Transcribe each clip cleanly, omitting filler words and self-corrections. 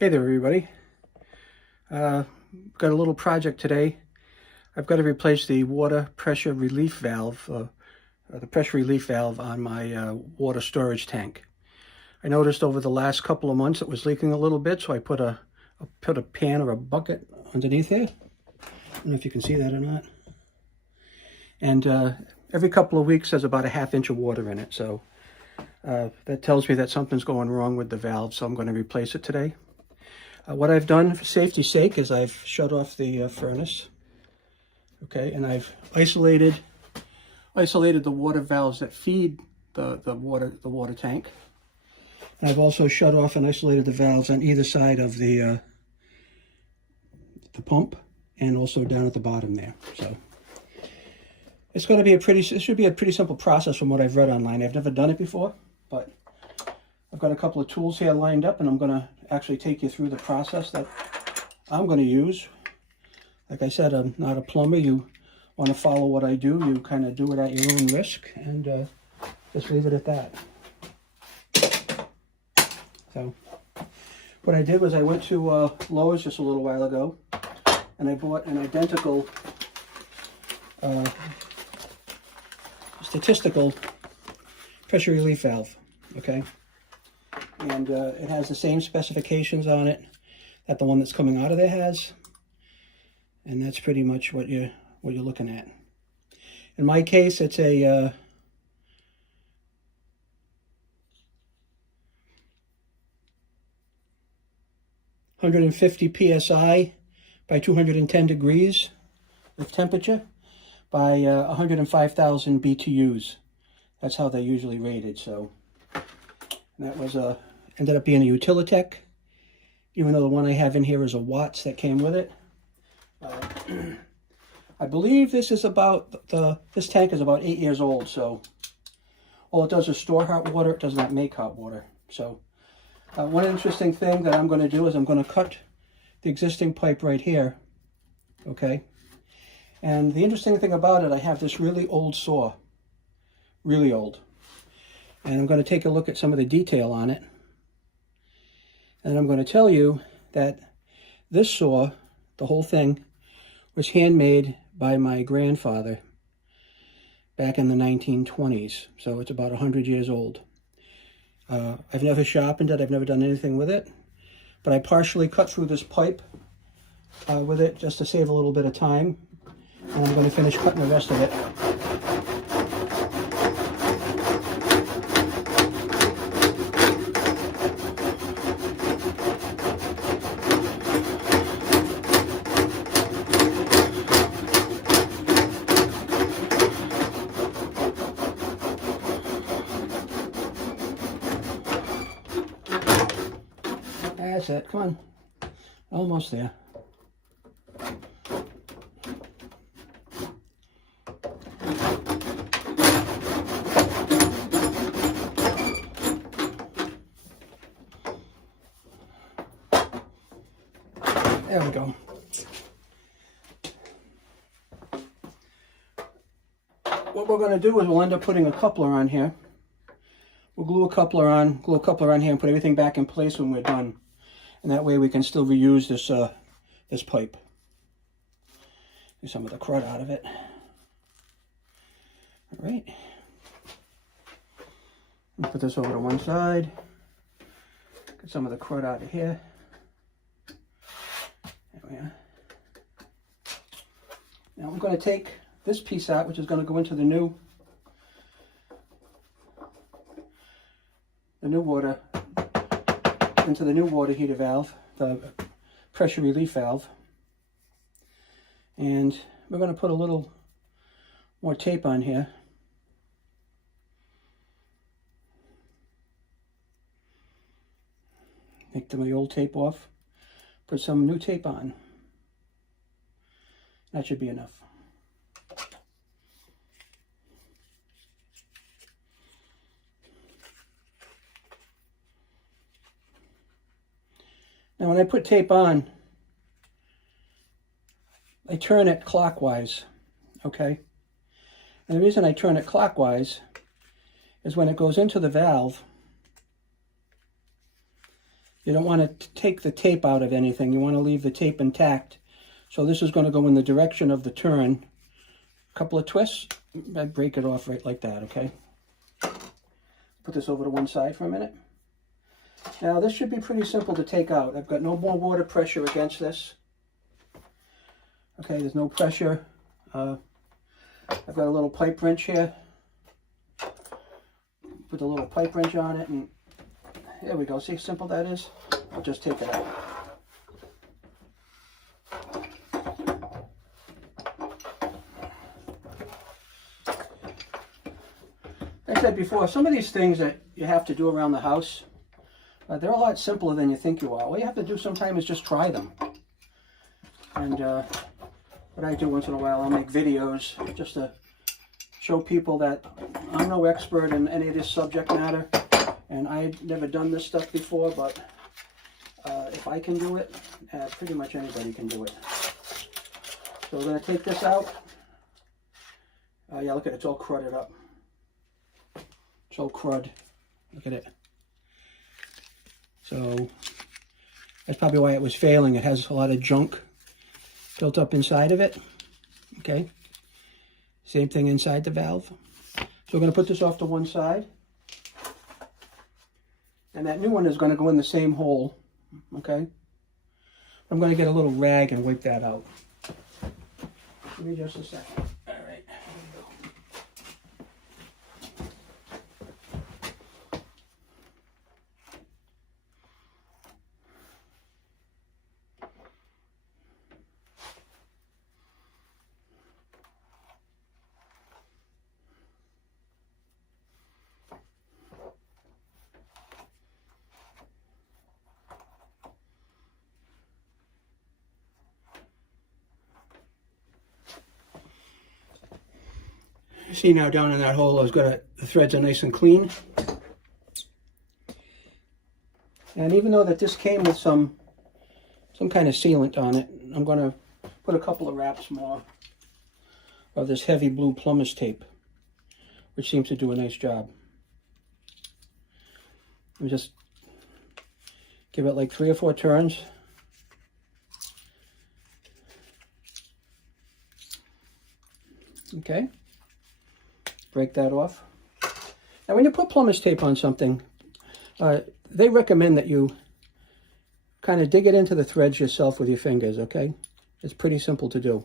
Hey there, everybody. Got a little project today. I've got to replace the water pressure relief valve, the pressure relief valve on my water storage tank. I noticed over the last couple of months it was leaking a little bit, so I put a pan or a bucket underneath there. I don't know if you can see that or not. And every couple of weeks there's about a ½ inch of water in it, so that tells me that something's going wrong with the valve, so I'm going to replace it today. What I've done for safety's sake is I've shut off the furnace, okay, and I've isolated the water valves that feed the water tank. And I've also shut off and isolated the valves on either side of the pump and also down at the bottom there. So it's going to be it should be a pretty simple process from what I've read online. I've never done it before, but I've got a couple of tools here lined up, and I'm going to actually take you through the process that I'm going to use. Like I said, I'm not a plumber. You want to follow what I do. You kind of do it at your own risk, and just leave it at that. So what I did was I went to Lowe's just a little while ago, and I bought an identical statistical pressure relief valve, okay? And it has the same specifications on it that the one that's coming out of there has, and that's pretty much what you're looking at. In my case, it's a 150 PSI by 210 degrees of temperature by 105,000 BTUs. That's how they're usually rated. So that was ended up being a Utilitech, even though the one I have in here is a watts that came with it. I believe this is this tank is about 8 years old, so all it does is store hot water. It does not make hot water. So one interesting thing that I'm going to do is I'm going to cut the existing pipe right here, okay? And the interesting thing about it, I have this really old saw, really old. And I'm going to take a look at some of the detail on it. And I'm going to tell you that this saw, the whole thing, was handmade by my grandfather back in the 1920s. So it's about 100 years old. I've never sharpened it. I've never done anything with it. But I partially cut through this pipe with it just to save a little bit of time. And I'm going to finish cutting the rest of it. That's it. Come on. Almost there. There we go. What we're going to do is we'll end up putting a coupler on here. We'll glue a coupler on here and put everything back in place when we're done. And that way we can still reuse this this pipe. Get some of the crud out of it. All right. Put this over to one side. Get some of the crud out of here. There we are. Now I'm going to take this piece out, which is going to go into the new water heater valve, the pressure relief valve. And we're going to put a little more tape on here. Take the old tape off, put some new tape on. That should be enough. Now when I put tape on, I turn it clockwise, okay? And the reason I turn it clockwise is when it goes into the valve, You don't want to take the tape out of anything. You want to leave the tape intact. So this is going to go in the direction of the turn. A couple of twists, I break it off right like that, okay? Put this over to one side for a minute. Now this should be pretty simple to take out. I've got no more water pressure against this. Okay, there's no pressure. I've got a little pipe wrench here. Put a little pipe wrench on it, and there we go. See how simple that is? I'll just take it out. Like I said before, some of these things that you have to do around the house, they're a lot simpler than you think you are. All you have to do sometimes is just try them. And what I do once in a while, I'll make videos just to show people that I'm no expert in any of this subject matter, and I've never done this stuff before, but if I can do it, pretty much anybody can do it. So we're going to take this out. Yeah, look at it, it's all crudded up. It's all crud. Look at it. So that's probably why it was failing. It has a lot of junk built up inside of it. Okay. Same thing inside the valve. So we're going to put this off to one side. And that new one is going to go in the same hole. Okay. I'm going to get a little rag and wipe that out. Give me just a second. All right. You see now down in that hole, the threads are nice and clean. And even though that this came with some kind of sealant on it, I'm going to put a couple of wraps more of this heavy blue plumber's tape, which seems to do a nice job. And just give it like 3 or 4 turns. Okay. Break that off. Now when you put plumber's tape on something, they recommend that you kind of dig it into the threads yourself with your fingers, okay? It's pretty simple to do.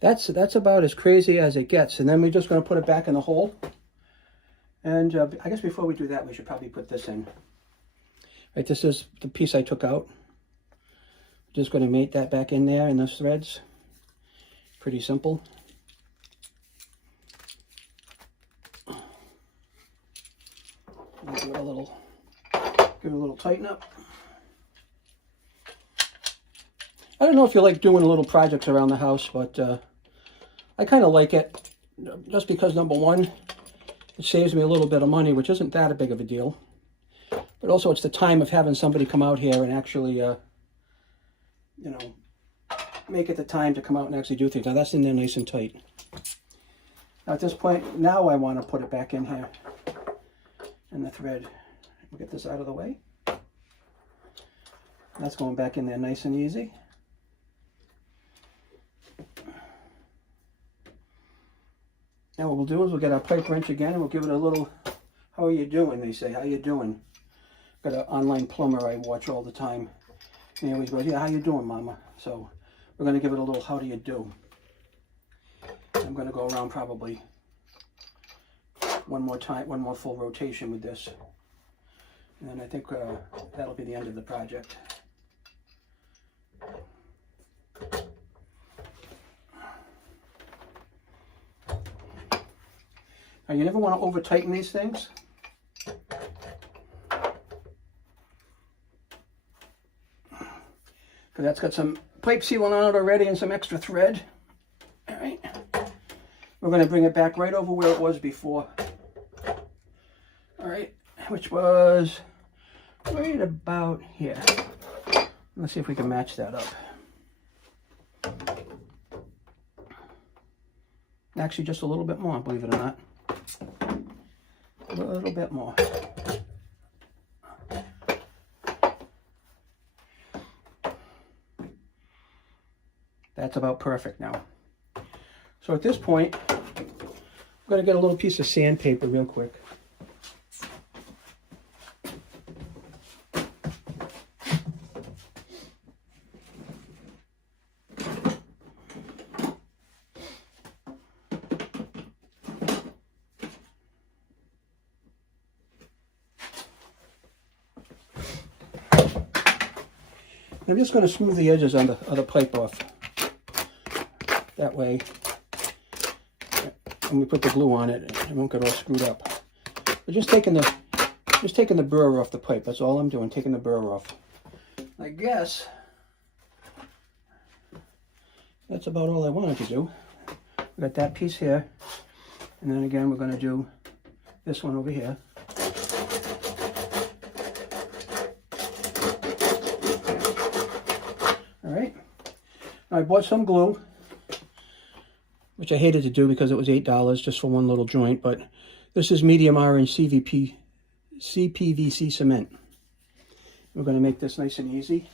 That's about as crazy as it gets. And then we're just going to put it back in the hole. And I guess before we do that, we should probably put this in. Right, this is the piece I took out. Just going to mate that back in there in those threads. Pretty simple. Give it a little tighten up. I don't know if you like doing little projects around the house, but I kind of like it just because, number one, it saves me a little bit of money, which isn't that big of a deal. But also it's the time of having somebody come out here and actually, you know, make it the time to come out and actually do things. Now that's in there nice and tight. Now at this point, now I want to put it back in here in the thread. We'll get this out of the way. That's going back in there nice and easy. Now what we'll do is we'll get our pipe wrench again and we'll give it a little, how are you doing? They say, how you doing? Got an online plumber I watch all the time. And he always goes, yeah, how you doing, mama? So we're going to give it a little, how do you do? I'm going to go around probably one more time, one more full rotation with this. And then I think that'll be the end of the project. Now you never want to over tighten these things. Because that's got some pipe sealant on it already and some extra thread. All right. We're going to bring it back right over where it was before. All right. Which was right about here. Let's see if we can match that up. Actually, just a little bit more, believe it or not. A little bit more. That's about perfect now. So at this point, I'm going to get a little piece of sandpaper real quick. I'm just going to smooth the edges on the pipe off. That way, when we put the glue on it, it won't get all screwed up. But just taking the burr off the pipe. That's all I'm doing, taking the burr off. I guess that's about all I wanted to do. We got that piece here, and then again we're going to do this one over here. All right. Now I bought some glue, which I hated to do because it was $8 just for one little joint, but this is medium orange CPVC cement. We're going to make this nice and easy.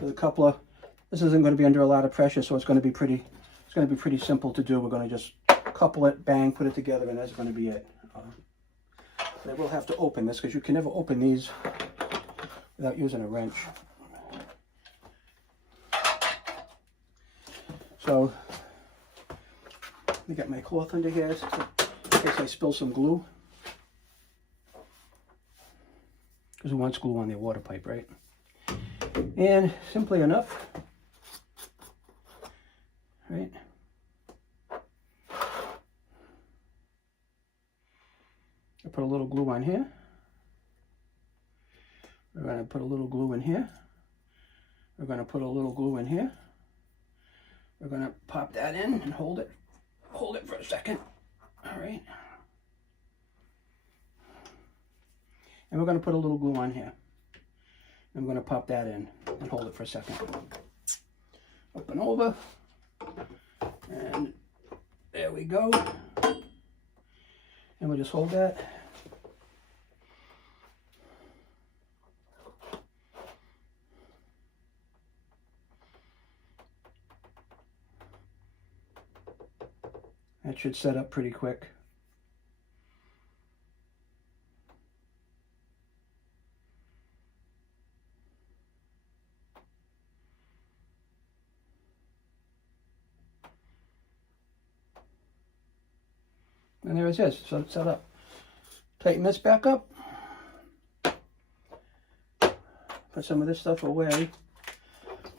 With a couple of, this isn't going to be under a lot of pressure, so it's going to be pretty simple to do. We're going to just couple it, bang, put it together, and that's going to be it. I will have to open this because you can never open these without using a wrench. So, let me get my cloth under here in case I spill some glue. Because who wants glue on their water pipe, right? And simply enough, right? I put a little glue on here. We're going to put a little glue in here. We're going to put a little glue in here. We're going to pop that in and hold it for a second. All right. And we're going to put a little glue on here. I'm going to pop that in and hold it for a second. Up and over. And there we go. And we'll just hold that. That should set up pretty quick. And there it is, so it's set up. Tighten this back up. Put some of this stuff away.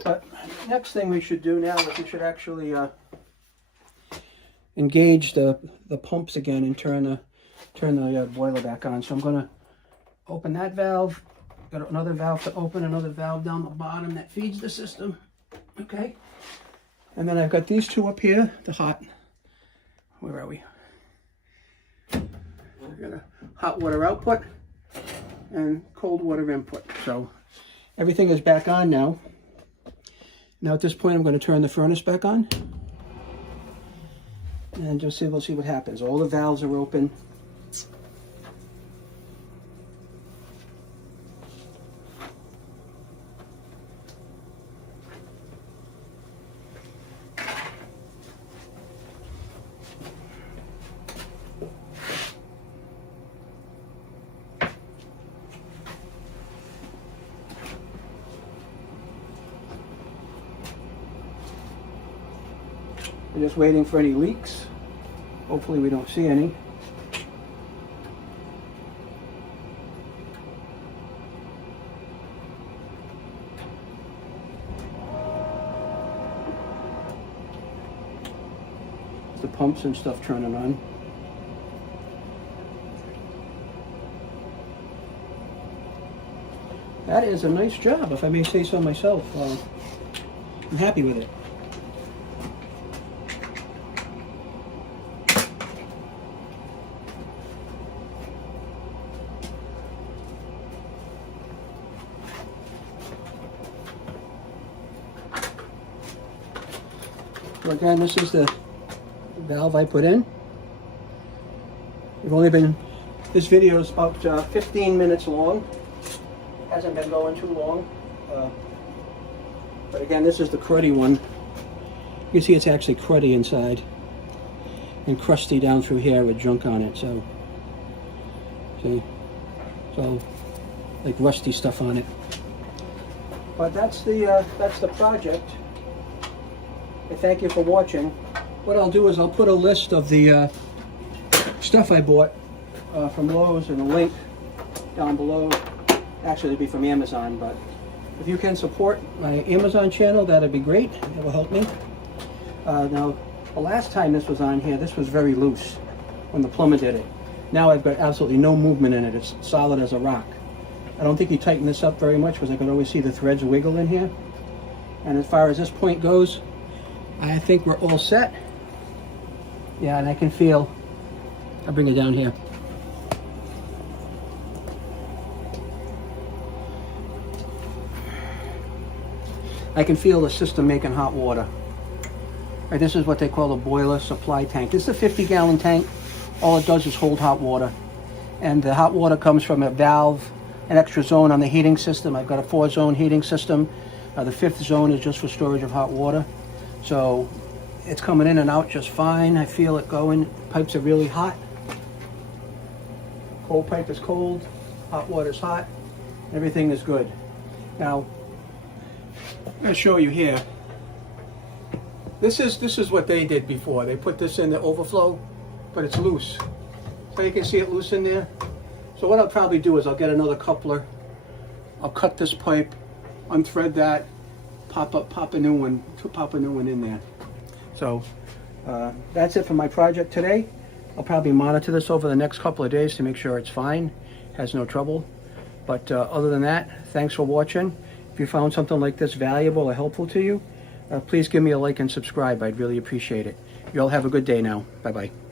But next thing we should do now is we should actually engage the pumps again and turn the boiler back on. So I'm going to open that valve. Got another valve to open, another valve down the bottom that feeds the system. Okay. And then I've got these two up here, the hot, where are we? We've got a hot water output and cold water input. So everything is back on now. Now at this point I'm going to turn the furnace back on. And just we'll see what happens. All the valves are open. We're just waiting for any leaks. Hopefully we don't see any. The pumps and stuff turning on. That is a nice job, if I may say so myself. I'm happy with it. So again, this is the valve I put in. This video is about 15 minutes long. Hasn't been going too long. But again, this is the cruddy one. You can see it's actually cruddy inside and crusty down through here with junk on it. So, see, so like rusty stuff on it. But that's the project. I thank you for watching. What I'll do is I'll put a list of the stuff I bought from Lowe's and a link down below. Actually, it'd be from Amazon, but if you can support my Amazon channel, that'd be great. It will help me. Now, the last time this was on here, this was very loose when the plumber did it. Now I've got absolutely no movement in it. It's solid as a rock. I don't think he tightened this up very much because I could always see the threads wiggle in here. And as far as this point goes, I think we're all set. Yeah, and I can feel, I'll bring it down here. I can feel the system making hot water. Right, this is what they call a boiler supply tank. This is a 50-gallon tank. All it does is hold hot water. And the hot water comes from a valve, an extra zone on the heating system. I've got a 4-zone heating system. The 5th zone is just for storage of hot water. So it's coming in and out just fine. I feel it going. Pipes are really hot. Cold pipe is cold. Hot water is hot. Everything is good. Now, I'm going to show you here. This is what they did before. They put this in the overflow, but it's loose. So you can see it loose in there. So what I'll probably do is I'll get another coupler. I'll cut this pipe, unthread that, pop a new one in there. So that's it for my project today. I'll probably monitor this over the next couple of days to make sure it's fine, has no trouble. But other than that, thanks for watching. If you found something like this valuable or helpful to you, please give me a like and subscribe. I'd really appreciate it. You all have a good day now. Bye-bye.